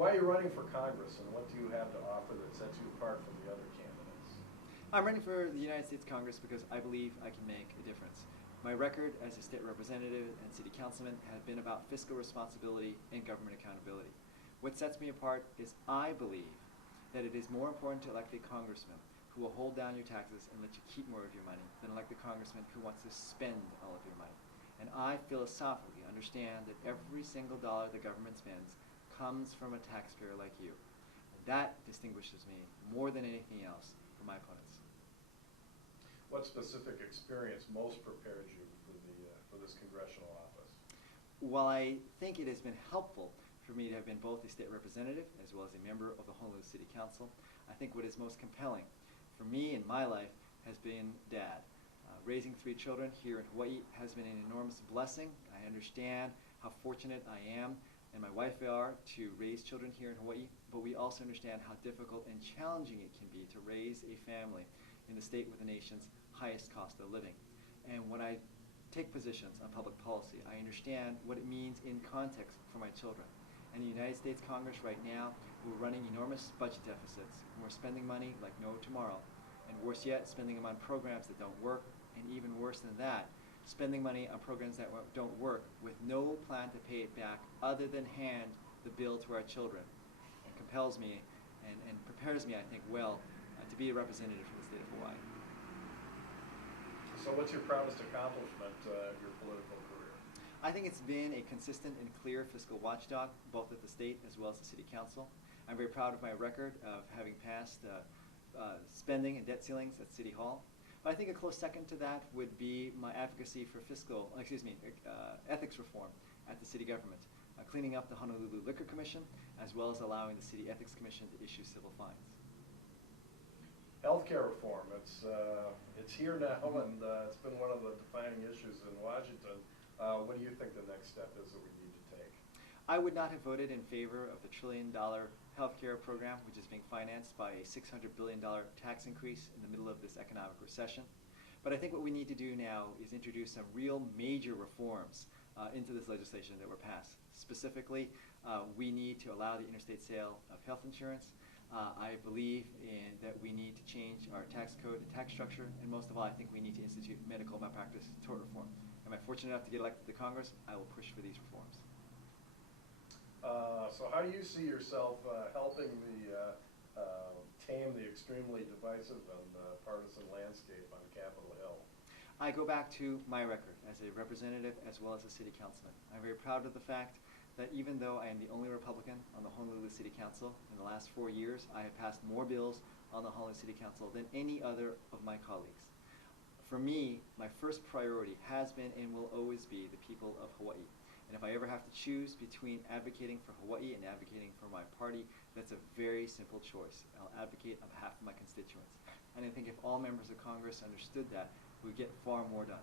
Why are you running for Congress, and what do you have to offer that sets you apart from the other candidates? I'm running for the United States Congress because I believe I can make a difference. My record as a state representative and city councilman has been about fiscal responsibility and government accountability. What sets me apart is I believe that it is more important to elect a congressman who will hold down your taxes and let you keep more of your money than elect a congressman who wants to spend all of your money. And I philosophically understand that every single dollar the government spends comes from a taxpayer like you. And that distinguishes me more than anything else from my opponents. What specific experience most prepared you for this congressional office? While I think it has been helpful for me to have been both a state representative as well as a member of the Honolulu City Council, I think what is most compelling for me in my life has been dad. Raising 3 children here in Hawaii has been an enormous blessing. I understand how fortunate I am and my wife are to raise children here in Hawaii, but we also understand how difficult and challenging it can be to raise a family in the state with the nation's highest cost of living. And when I take positions on public policy, I understand what it means in context for my children. And the United States Congress right now, we're running enormous budget deficits, and we're spending money like no tomorrow. And worse yet, spending them on programs that don't work, and even worse than that, spending money on programs that don't work with no plan to pay it back other than hand the bill to our children. It compels me and prepares me, I think, well to be a representative for the state of Hawaii. So what's your proudest accomplishment of your political career? I think it's been a consistent and clear fiscal watchdog, both at the state as well as the city council. I'm very proud of my record of having passed spending and debt ceilings at City Hall. But I think a close second to that would be my advocacy for ethics reform at the city government, cleaning up the Honolulu Liquor Commission, as well as allowing the City Ethics Commission to issue civil fines. Healthcare reform, it's here now, and it's been one of the defining issues in Washington. What do you think the next step is that we need to take? I would not have voted in favor of the $1 trillion healthcare program, which is being financed by a $600 billion tax increase in the middle of this economic recession. But I think what we need to do now is introduce some real major reforms into this legislation that were passed. Specifically, we need to allow the interstate sale of health insurance. I believe that we need to change our tax code and tax structure, and most of all, I think we need to institute medical malpractice tort reform. Am I fortunate enough to get elected to Congress? I will push for these reforms. So how do you see yourself helping tame the extremely divisive and partisan landscape on Capitol Hill? I go back to my record as a representative as well as a city councilman. I'm very proud of the fact that even though I am the only Republican on the Honolulu City Council, in the last 4 years I have passed more bills on the Honolulu City Council than any other of my colleagues. For me, my first priority has been and will always be the people of Hawaii. And if I ever have to choose between advocating for Hawaii and advocating for my party, that's a very simple choice. I'll advocate on behalf of my constituents. And I think if all members of Congress understood that, we would get far more done.